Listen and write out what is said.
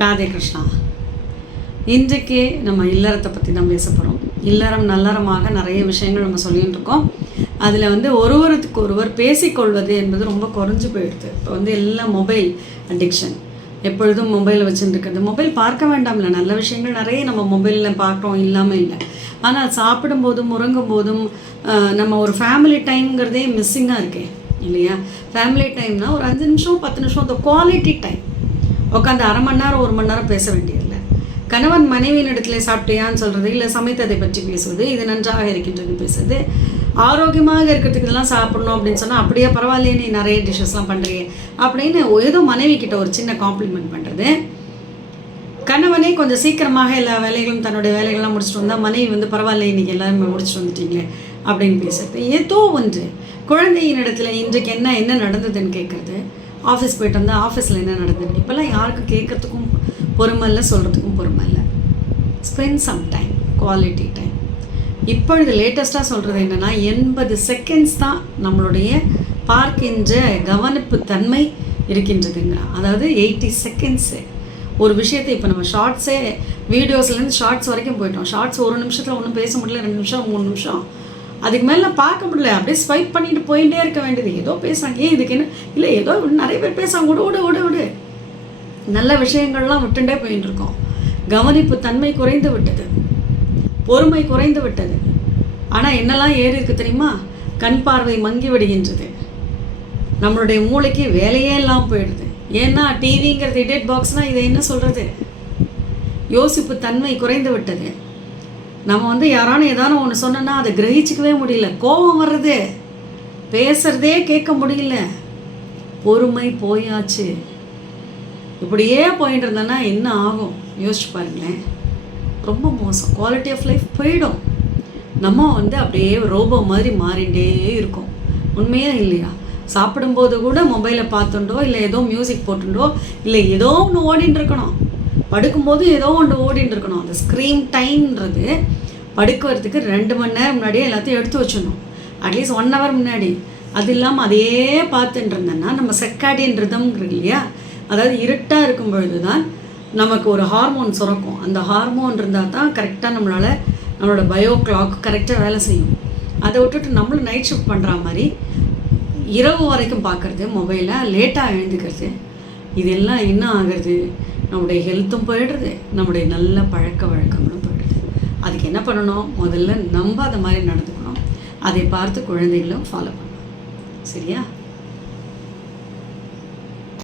ராதே கிருஷ்ணா. இன்றைக்கு நம்ம இல்லறத்தை பற்றி தான் பேச போகிறோம் இல்லறம் நல்லறமாக நிறைய விஷயங்கள் நம்ம சொல்லிகிட்டு இருக்கோம். அதில் வந்து ஒருவருக்கு ஒருவர் பேசிக்கொள்வது என்பது ரொம்ப குறைஞ்சு போயிடுது. இப்போ வந்து எல்லாம் மொபைல் அடிக்ஷன் எப்பொழுதும் மொபைல் வச்சுருக்கிறது. மொபைல் பார்க்க வேண்டாம்ல. நல்ல விஷயங்கள் நிறைய நம்ம மொபைலில் பார்க்குறோம் இல்லாமல் இல்லை. ஆனால் சாப்பிடும்போதும் உறங்கும் போதும் நம்ம ஒரு ஃபேமிலி டைம்ங்கிறதே மிஸ்ஸிங்காக இருக்கே இல்லையா? ஃபேமிலி டைம்னால் ஒரு அஞ்சு நிமிஷம் பத்து நிமிஷம் அந்த குவாலிட்டி டைம் உட்காந்து அரை மணி நேரம் ஒரு மணி நேரம் பேச வேண்டியதில்லை. கணவன் மனைவியின் இடத்துல சாப்பிட்டியான்னு சொல்கிறது இல்லை சமைத்ததை பற்றி பேசுவது இது நன்றாக இருக்கின்றது பேசுவது ஆரோக்கியமாக இருக்கிறதுக்கு இதெல்லாம் சாப்பிடணும் அப்படின்னு சொன்னால் அப்படியே பரவாயில்லையே நீ நிறைய டிஷ்ஷஸ்லாம் பண்ணுறியே அப்படின்னு ஏதோ மனைவி கிட்ட ஒரு சின்ன காம்ப்ளிமெண்ட் பண்ணுறது கணவனே கொஞ்சம் சீக்கிரமாக எல்லா வேலைகளும் தன்னுடைய வேலைகள்லாம் முடிச்சுட்டு வந்தால் மனைவி வந்து பரவாயில்ல இன்றைக்கி எல்லாருமே முடிச்சுட்டு வந்துட்டீங்களே அப்படின்னு பேசுறது. ஏதோ ஒன்று. குழந்தையின் இடத்துல இன்றைக்கு என்ன என்ன நடந்ததுன்னு கேட்குறது ஆஃபீஸ் போயிட்டு வந்தால் ஆஃபீஸில் என்ன நடந்தது? இப்போல்லாம் யாருக்கும் கேட்கறதுக்கும் பொறுமை இல்லை சொல்கிறதுக்கும் பொறுமை இல்லை. Spend some time quality time இப்பொழுது லேட்டஸ்ட்டாக சொல்கிறது என்னென்னா எண்பது செகண்ட்ஸ் தான் நம்மளுடைய பார்க்கின்ற கவனிப்பு தன்மை இருக்கின்றதுங்கிறான் அதாவது எயிட்டி செகண்ட்ஸு ஒரு விஷயத்தை இப்போ நம்ம ஷார்ட்ஸே வீடியோஸ்லேருந்து ஷார்ட்ஸ் வரைக்கும் போயிட்டோம். ஷார்ட்ஸ் ஒரு நிமிஷத்தில் ஒன்றும் பேச முடியல ரெண்டு நிமிஷம் மூணு நிமிஷம். அதுக்கு மேலே பார்க்க முடியல. அப்படியே ஸ்வைப் பண்ணிட்டு போயிட்டே இருக்க வேண்டியது. ஏதோ பேசுகிறாங்க ஏன் இதுக்கு என்ன? இல்லை ஏதோ நிறைய பேர் பேசுகிறாங்க விடு விடு விடு விடு. நல்ல விஷயங்கள்லாம் விட்டுண்டே போயின்னு இருக்கோம். கவனிப்பு தன்மை குறைந்து விட்டது. பொறுமை குறைந்து விட்டது. ஆனால் என்னெல்லாம் ஏறி இருக்கு தெரியுமா? கண் பார்வை மங்கி விடுகின்றது. நம்மளுடைய மூளைக்கு வேலையே இல்லாமல் போயிடுது. ஏன்னா டிவிங்கிறது இடேட் பாக்ஸ்னால் இதை என்ன சொல்கிறது யோசிப்பு தன்மை குறைந்து விட்டது. நம்ம வந்து யாரானு ஏதானு ஒன்று சொன்னோன்னா அதை கிரகிச்சிக்கவே முடியல. கோபம் வர்றது. பேசுறதே கேட்க முடியல. பொறுமை போயாச்சு. இப்படியே போயிட்டு இருந்தேன்னா என்ன ஆகும்? யோசிச்சு பாருங்களேன். ரொம்ப மோசம். குவாலிட்டி ஆஃப் லைஃப் போயிடும். நம்ம வந்து அப்படியே ரோபோ மாதிரி மாறிண்டே இருக்கோம். உண்மையா இல்லையா? சாப்பிடும்போது கூட மொபைலை பார்த்துட்டோ இல்லை ஏதோ மியூசிக் போட்டுட்டோ இல்லை ஏதோ ஒன்று ஓடிட்டு இருக்கணும். படுக்கும்போது ஏதோ ஒன்று ஓடின்னு இருக்கணும். அந்த ஸ்க்ரீன் டைம்ன்றது படுக்கிறதுக்கு ரெண்டு மணி நேரம் முன்னாடியே எல்லாத்தையும் எடுத்து வச்சிடணும். அட்லீஸ்ட் ஒன் ஹவர் முன்னாடி. அது இல்லாமல் அதையே பார்த்துட்டு இருந்தேன்னா நம்ம செக்காடின் ரிதம்ங்கிறது இல்லையா? அதாவது இருட்டாக இருக்கும் பொழுது தான் நமக்கு ஒரு ஹார்மோன் சுரக்கும். அந்த ஹார்மோன் இருந்தால் தான் கரெக்டாக நம்மளால் நம்மளோட பயோ கிளாக் கரெக்டாக வேலை செய்யும். அதை விட்டுட்டு நம்மளும் நைட் ஷிஃப்ட் பண்ணுற மாதிரி இரவு வரைக்கும் பார்க்குறது மொபைலை லேட்டாக எழுந்துக்கிறது இதெல்லாம் என்ன ஆகுறது? நம்முடைய ஹெல்த்தும் போயிடுறது நம்முடைய நல்ல பழக்க வழக்கங்களும் போயிடுது. அதுக்கு என்ன பண்ணணும்? முதல்ல நம்ம அதை மாதிரி நடந்துக்கணும். அதை பார்த்து குழந்தைகளும் ஃபாலோ பண்ணணும். சரியா?